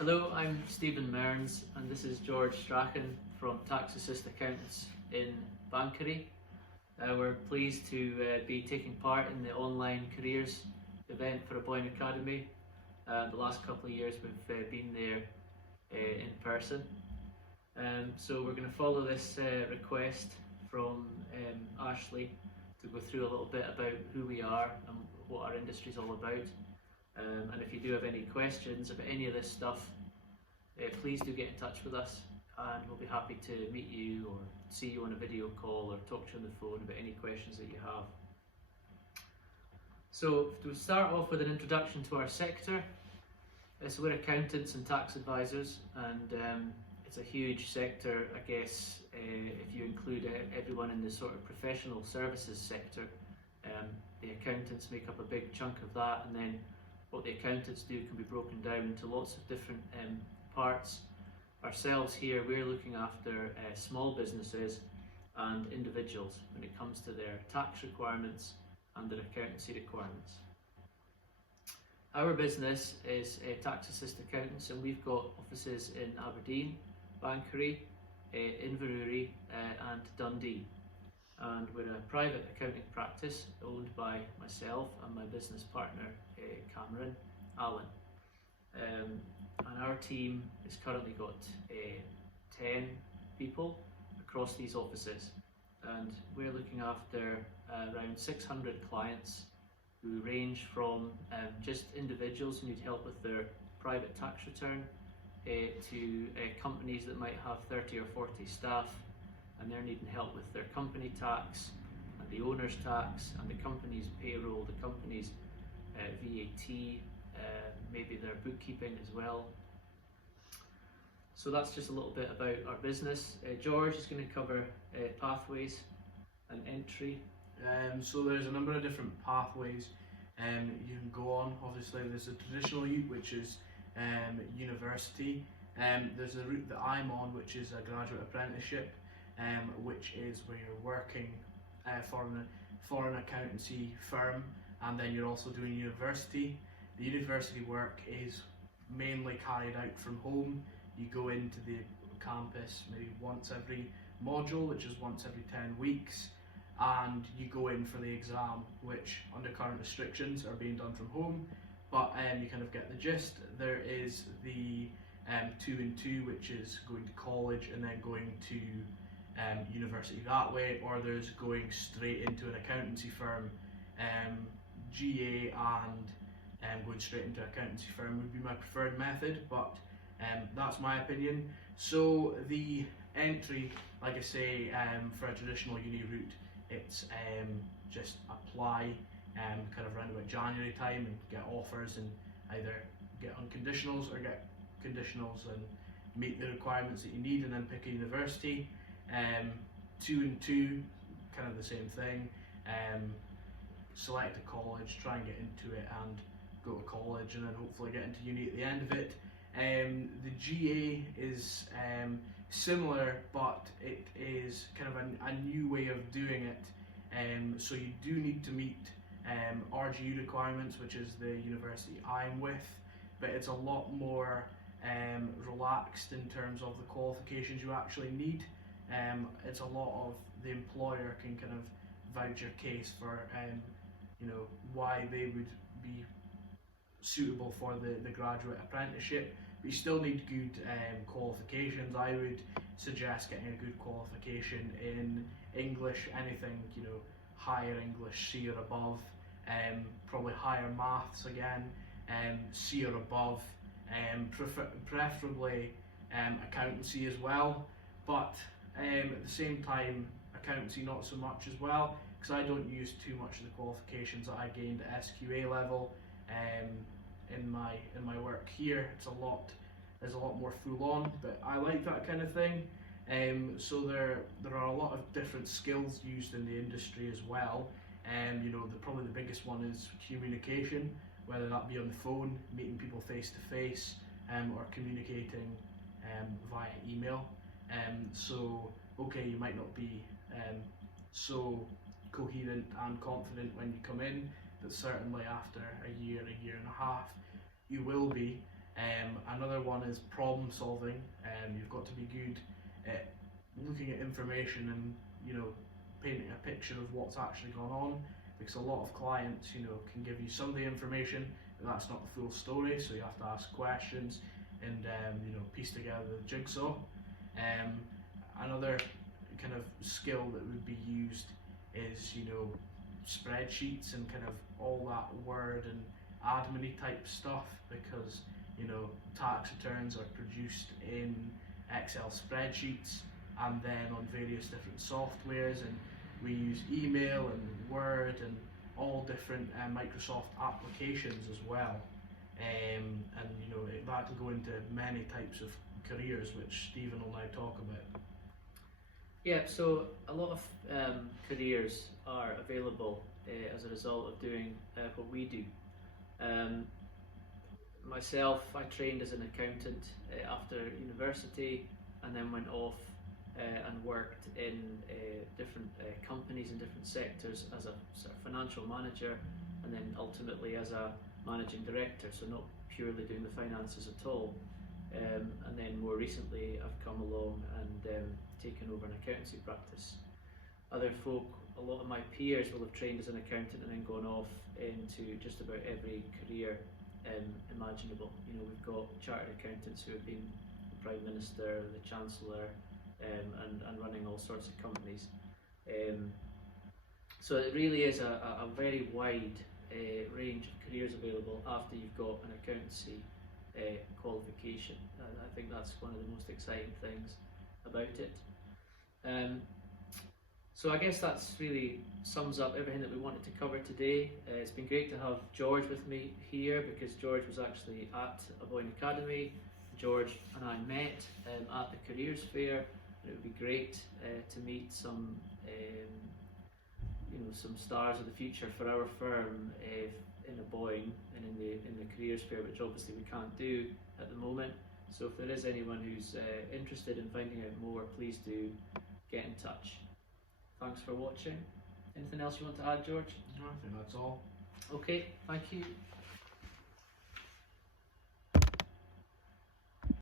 Hello, I'm Stephen Mearns and this is George Strachan from Tax Assist Accountants in Banchory. We're pleased to be taking part in the online careers event for Aboyne Academy. The last couple of years we've been there in person. So we're going to follow this request from Ashley to go through a little bit about who we are and what our industry is all about. And if you do have any questions about any of this stuff, please do get in touch with us and we'll be happy to meet you or see you on a video call or talk to you on the phone about any questions that you have. So to start off with an introduction to our sector, so we're accountants and tax advisors, and it's a huge sector, I guess, if you include everyone in the sort of professional services sector. The accountants make up a big chunk of that, and then what the accountants do can be broken down into lots of different parts. Ourselves here, we're looking after small businesses and individuals when it comes to their tax requirements and their accountancy requirements. Our business is Tax Assist Accountants, and we've got offices in Aberdeen, Banchory, Inverurie and Dundee. And we're a private accounting practice owned by myself and my business partner Cameron Allen. And our team has currently got 10 people across these offices, and we're looking after around 600 clients who range from just individuals who need help with their private tax return to companies that might have 30 or 40 staff and they're needing help with their company tax and the owner's tax and the company's payroll, the company's VAT, maybe their bookkeeping as well. So that's just a little bit about our business. George is going to cover pathways and entry. So there's a number of different pathways you can go on. Obviously there's a traditional route, which is university. There's a route that I'm on, which is a graduate apprenticeship, which is where you're working for an accountancy firm, and then you're also doing university. The university work is mainly carried out from home. You go into the campus maybe once every module, which is once every 10 weeks, and you go in for the exam, which under current restrictions are being done from home, but you kind of get the gist. There is the 2 and 2, which is going to college and then going to university that way, or there's going straight into an accountancy firm. GA and going straight into an accountancy firm would be my preferred method, but that's my opinion. So the entry, like I say, for a traditional uni route, it's just apply kind of around about January time and get offers and either get unconditionals or get conditionals and meet the requirements that you need and then pick a university. 2 and 2, kind of the same thing. Select a college, try and get into it and go to college and then hopefully get into uni at the end of it. The GA is similar, but it is kind of a new way of doing it. So you do need to meet RGU requirements, which is the university I'm with, but it's a lot more relaxed in terms of the qualifications you actually need. It's a lot of the employer can kind of vouch your case for why they would be suitable for the graduate apprenticeship, but you still need good qualifications. I would suggest getting a good qualification in English, anything higher English, C or above, probably higher maths again, C or above, preferably accountancy as well, but at the same time accountancy not so much as well, because I don't use too much of the qualifications that I gained at SQA level in my work here. There's a lot more full on, but I like that kind of thing. So there are a lot of different skills used in the industry as well. Probably the biggest one is communication, whether that be on the phone, meeting people face to face, or communicating via email. So okay, you might not be so coherent and confident when you come in, but certainly after a year and a half, you will be. Another one is problem solving. You've got to be good at looking at information and, you know, painting a picture of what's actually gone on, because a lot of clients, you know, can give you some of the information, but that's not the full story, so you have to ask questions and, you know, piece together the jigsaw. Another kind of skill that would be used is, you know, spreadsheets and kind of all that word and admin type stuff, because, you know, tax returns are produced in Excel spreadsheets and then on various different softwares, and we use email and Word and all different Microsoft applications as well. And you know, that can go into many types of careers, which Stephen will now talk about. Yeah, so a lot of careers are available as a result of doing what we do. Myself, I trained as an accountant after university, and then went off and worked in different companies in different sectors as a sort of financial manager, and then ultimately as a managing director, so not purely doing the finances at all. And then more recently I've come along and taken over an accountancy practice. Other folk, a lot of my peers will have trained as an accountant and then gone off into just about every career imaginable. You know, we've got chartered accountants who have been the Prime Minister, the Chancellor, and running all sorts of companies. So it really is a very wide range of careers available after you've got an accountancy qualification. And I think that's one of the most exciting things about it. So I guess that's really sums up everything that we wanted to cover today. It's been great to have George with me here, because George was actually at Aboyne Academy. George and I met at the careers fair. It would be great to meet some, you know, some stars of the future for our firm in Aboyne and in the careers fair, which obviously we can't do at the moment. So if there is anyone who's interested in finding out more, please do get in touch. Thanks for watching. Anything else you want to add, George? No, I think that's all. Okay, thank you.